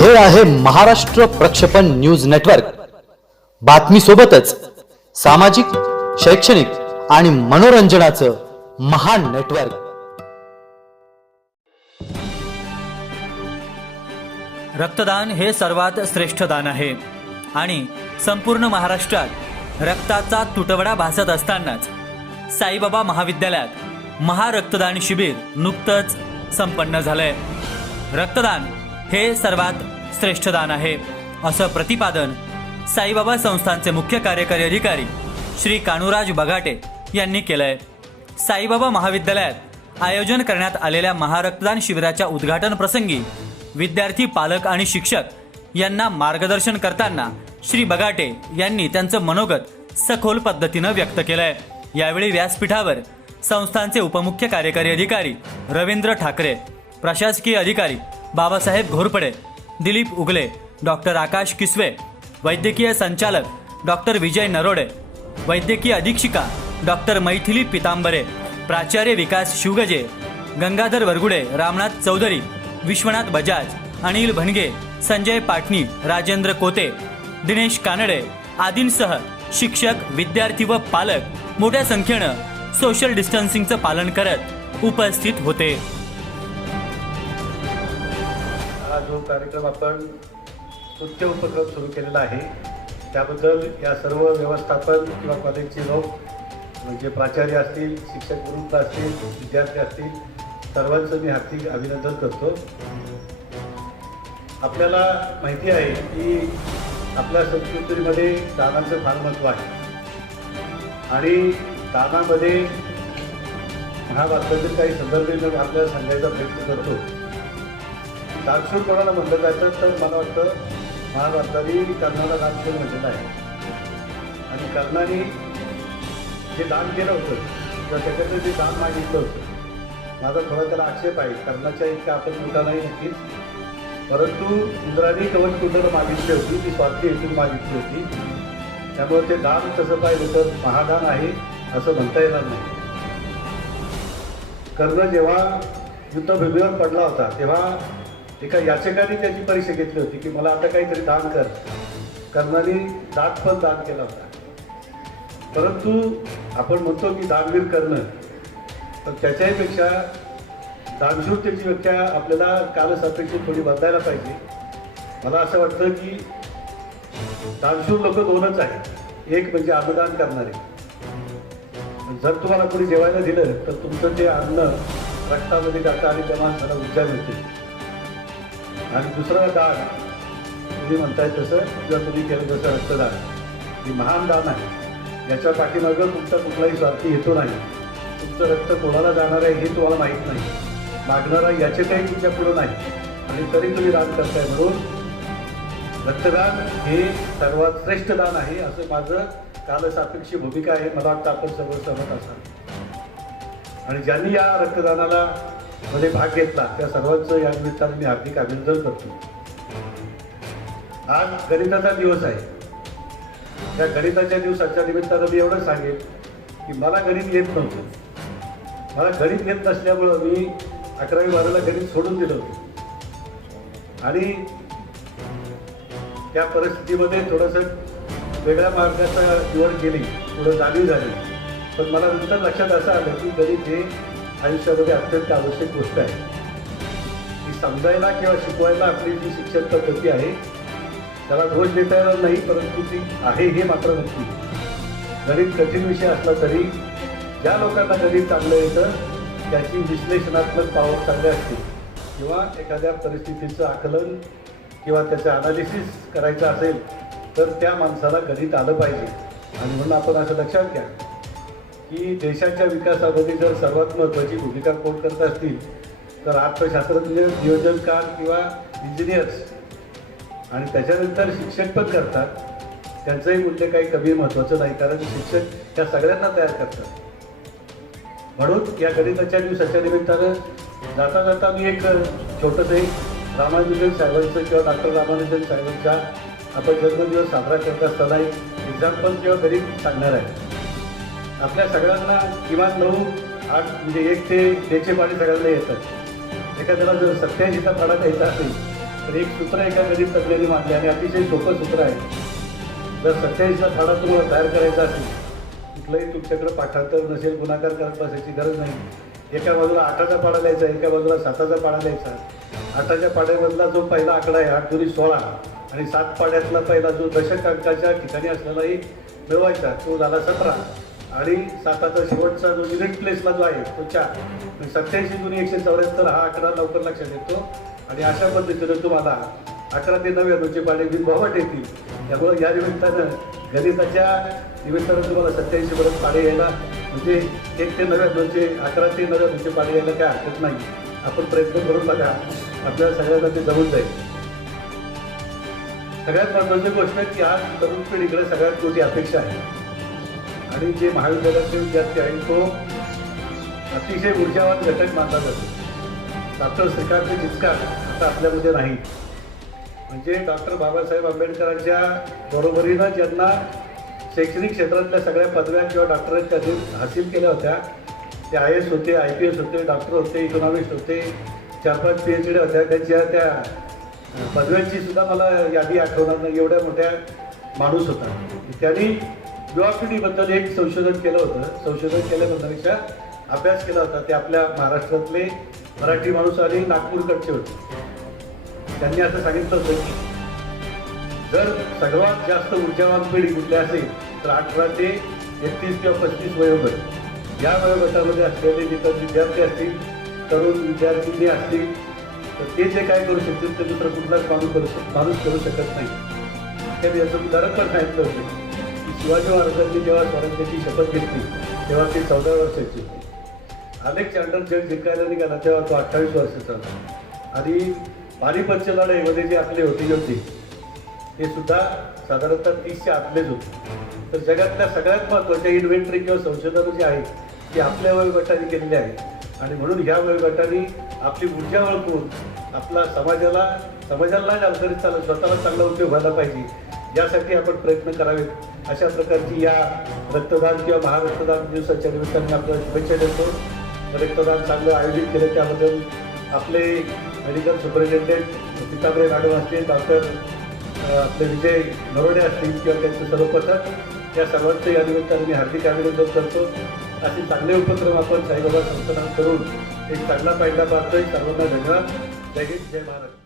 हे आहे महाराष्ट्र प्रक्षेपण न्यूज नेटवर्क. बातमी सोबतच सामाजिक शैक्षणिक आणि मनोरंजनाचं महान नेटवर्क. रक्तदान हे सर्वात श्रेष्ठ दान आहे. आणि संपूर्ण महाराष्ट्रात रक्ताचा तुटवडा भासत असतानाच साईबाबा महाविद्यालयात महारक्तदान शिबिर नुकतंच संपन्न झालंय. रक्तदान हे सर्वात श्रेष्ठ दान आहे. असं प्रतिपादन साईबाबा संस्थांचे मुख्य कार्यकारी अधिकारी श्री कानुराज बघाटे यांनी केलंय. साईबाबा महाविद्यालयात आयोजन करण्यात आलेल्या महारक्तदान शिबिराच्या उद्घाटन प्रसंगी विद्यार्थी पालक आणि शिक्षक यांना मार्गदर्शन करताना श्री बगाटे यांनी त्यांचं मनोगत सखोल पद्धतीनं व्यक्त केलंय. यावेळी व्यासपीठावर संस्थांचे उपमुख्य कार्यकारी अधिकारी रवींद्र ठाकरे प्रशासकीय अधिकारी बाबासाहेब घोरपडे दिलीप उगले डॉक्टर आकाश किसवे वैद्यकीय संचालक डॉक्टर विजय नरोडे वैद्यकीय अधीक्षिका डॉक्टर मैथिली पितांबरे प्राचार्य विकास शिवगजे गंगाधर वरगुडे रामनाथ चौधरी विश्वनाथ बजाज अनिल भणगे संजय पाटणी राजेंद्र कोते दिनेश कानडे आदींसह शिक्षक विद्यार्थी व पालक मोठ्या संख्येनं सोशल डिस्टन्सिंगचं पालन करत उपस्थित होते. हा जो कार्यक्रम आपण नृत्य उपक्रम सुरू केलेला आहे त्याबद्दल या सर्व व्यवस्थापन किंवा कॉलेजचे लोक म्हणजे प्राचार्य असतील शिक्षक वृत्त असतील विद्यार्थी असतील सर्वांचं मी हार्दिक अभिनंदन करतो. आपल्याला माहिती आहे की आपल्या संस्कृतीमध्ये दानाचं फार महत्त्व आहे. आणि दानामध्ये महाभारतातील काही संदर्भ आपल्याला सांगायचा प्रयत्न करतो दानशूर कोणाला म्हटलं जायचं तर मला वाटतं महाभारताने कर्णाला दानशूर म्हटलेलं आहे. आणि कर्णाने जे दान केलं होतं किंवा त्याच्यातलं जे दान मागितलं होतं माझा थोडा त्याला आक्षेप आहे. कर्णाच्या इतका आपण मोठा नाही नक्कीच. परंतु इंद्राने कवच कुंडलं मागितली होती ती स्वार्थी हेतून मागितली होती. त्यामुळे ते दान कसं पाहिजे तर महादान आहे असं म्हणता येणार नाही. कर्ण जेव्हा युद्धभूमीवर पडला होता तेव्हा एका याचकाने त्याची परीक्षा घेतली होती की मला आता काहीतरी दान कर. कर्णाने दात पण दान केला होता. परंतु आपण म्हणतो की दानवीर कर्ण पण त्याच्याहीपेक्षा दानशूरतेची व्याख्या आपल्याला कालसापेक्षित थोडी बदलायला पाहिजे. मला असं वाटतं की दानशूर लोक दोनच आहेत. एक म्हणजे अन्नदान करणारे. जर तुम्हाला कोणी जेवायला दिलं तर तुमचं ते अन्न रक्तामध्ये जातं आणि त्या माणसाला ऊर्जा मिळते. आणि दुसरं दान तुम्ही म्हणताय तसं किंवा तुम्ही केलं तसं रक्तदान. हे महान दान आहे. याच्या पाठीमागं तुमचा कुठलाही स्वार्थी हेतू नाही. तुमचं रक्त कोणाला जाणार आहे हे तुम्हाला माहीत नाही. मागणारा याचे काही तुमच्या पुढं नाही. आणि तरी तुम्ही दान करताय म्हणून रक्तदान हे सर्वात श्रेष्ठ दान आहे असं माझं कालसापेक्षी भूमिका आहे. मला वाटतं आपण सर्व सहमत असाल. आणि ज्यांनी या रक्तदानाला मध्ये भाग घेतला. त्या सर्वांचं या निमित्ताने मी हार्दिक अभिनंदन करतो. आज गणिताचा दिवस आहे. त्या गणिताच्या दिवसाच्या निमित्तानं मी एवढं सांगेन की मला गणित येत नव्हतं. मला गणित येत नसल्यामुळं मी अकरावी बाराला गणित सोडून दिलं होतं. आणि त्या परिस्थितीमध्ये थोडंसं वेगळ्या मार्गाचा निवड केली थोडं जाणीव झाली. पण मला नंतर लक्षात असं आलं की गणित हे आयुष्यामध्ये अत्यंत आवश्यक गोष्ट आहे. ती समजायला किंवा शिकवायला आपली जी शिक्षण पद्धती आहे त्याला दोष देता येणार नाही परंतु ती आहे हे मात्र नक्की. गणित कठीण विषय असला तरी ज्या लोकांना गणित चांगलं येतं त्याची विश्लेषणात्मक पावर चांगली असते किंवा एखाद्या परिस्थितीचं आकलन किंवा त्याचं अनालिसिस करायचं असेल तर त्या माणसाला गणित आलं पाहिजे. आणि म्हणून आपण असं लक्षात घ्या. की देशाच्या विकासामध्ये जर सर्वात महत्त्वाची भूमिका कोण करत असतील तर अर्थशास्त्रज्ञ नियोजनकार किंवा इंजिनियर्स आणि त्याच्यानंतर शिक्षक पण करतात. त्यांचंही मूल्य काही कमी महत्त्वाचं नाही कारण शिक्षक त्या सगळ्यांना तयार करतात. म्हणून या गणिताच्या दिवसाच्या निमित्तानं जाता जाता मी एक छोटंसं एक रामानुजन साहेबांचं किंवा डॉक्टर रामानुजन साहेबांचा आपण जन्मदिवस साजरा करत असताना एक एक्झाम्पल किंवा गरीब सांगणार आहे. आपल्या सगळ्यांना किमान नऊ आठ म्हणजे एक ते देचे पाणी सगळ्यांना येतात. एखाद्याला जर सत्याऐंशीचा पाडा द्यायचा असेल तर एक सूत्र एका गणित तज्ज्ञांनी मांडले आणि अतिशय सोपं सूत्र आहे. जर सत्याऐंशीचा फाडा तुम्हाला तयार करायचा असेल कुठलंही तुमच्याकडे पाठांतर नसेल गुणाकार करत बसायची गरज नाही. एका बाजूला आठाचा पाडा द्यायचा एका बाजूला साताचा पाडा द्यायचा आठाच्या पाड्यामधला जो पहिला आकडा आहे आठ दुरी सोळा आणि सात पाड्यातला पहिला जो दशक अंकाच्या ठिकाणी असलेलाही मिळवायचा तो झाला सतरा. आणि साताचा शेवटचा जो युनिट प्लेसला जो आहे तो चार. सत्याऐंशी जुनी एकशे चौऱ्याहत्तर हा आकडा लवकर लक्षात येतो. आणि अशा पद्धतीनं तुम्हाला अकरा ते नव्याण्णवचे पाडे बिनभावट येतील. त्यामुळे या निमित्तानं गणिताच्या निमित्तानं तुम्हाला सत्याऐंशी पर्यंत पाडे यायला म्हणजे एक ते नव्याण्णवचे अकरा ते नव्याण्णवचे पाडे यायला काय हरकत नाही. आपण प्रयत्न करून बघा. आपल्याला सगळ्यांना ते जमून जाईल. सगळ्यात महत्त्वाची गोष्ट की आज तरुण पिढीकडे सगळ्यात मोठी अपेक्षा आहे. आणि जे महाविद्यालयाचे विद्यार्थी आहेत तो अतिशय ऊर्जावान घटक मानला जातो. डॉक्टर श्रीकांत जिचकार आता आपल्यामध्ये नाही. म्हणजे डॉक्टर बाबासाहेब आंबेडकरांच्या बरोबरीनं ज्यांना शैक्षणिक क्षेत्रातल्या सगळ्या पदव्या किंवा डॉक्टरांच्या त्यांनी हासिल केल्या होत्या ते I A S I P S होते डॉक्टर होते इकॉनॉमिस्ट होते चार पाच पी एच डी होत्या त्यांच्या त्या पदव्यांची सुद्धा मला यादी आठवणार नाही एवढ्या मोठ्या माणूस होता. त्यांनी युवा पिढीबद्दल एक संशोधन केलं होतं. संशोधन केल्याबद्दलपेक्षा अभ्यास केला होता. ते आपल्या महाराष्ट्रातले मराठी माणूस आणि नागपूरकडचे होते. त्यांनी असं सांगितलं होतं की जर सर्वात जास्त ऊर्जावान पिढी कुठली असेल तर अठरा ते एकतीस किंवा पस्तीस वयोगट. या वयोगटामध्ये असलेले जिथं विद्यार्थी असतील तरुण विद्यार्थिनी असतील तर ते जे काय करू शकतील ते दुसरं कुठलाच माणूस करू शक माणूस करू शकत नाही. त्यांनी याचं उदाहरण पण सांगितलं होतं. शिवाजी महाराजांनी जेव्हा स्वराज्याची शपथ घेतली तेव्हा ते चौदा वर्षाची होती. अनेक जग जिंकायला निघाला तेव्हा तो अठ्ठावीस वर्षाचा होता. आणि पानिपतच्या लढाईमध्ये जे आपले होते होते ते सुद्धा साधारणतः तीसच्या आतलेच होते. तर जगातल्या सगळ्यात महत्त्वाच्या इन्व्हेंटरी किंवा संशोधनं जी आहेत ती आपल्या वयोगटाने केलेली आहेत. आणि म्हणून ह्या वयोगटाने आपली ऊर्जा ओळखून आपला समाजाला समाजाला नाही चालत तरी स्वतःला चांगला उपयोग व्हायला पाहिजे यासाठी आपण प्रयत्न करावेत. अशा प्रकारची या रक्तदान किंवा महारक्तदान दिवसाच्या निमित्ताने आपल्याला शुभेच्छा देतो. रक्तदान चांगलं आयोजित केलं त्याबद्दल आपले मेडिकल सुपरिटेंडेंट पितांबरे लाडू असतील डॉक्टर आपले विजय नरोडे असतील किंवा त्यांचं सर्व पथक या सर्वांचं या निमित्ताने मी हार्दिक अभिनंदन करतो. असे चांगले उपक्रम आपण साईबाबा संस्थानात करून एक चांगला पाहिला पाहतोय सर्वांना धन्यवाद. जय हिंद जय महाराष्ट्र.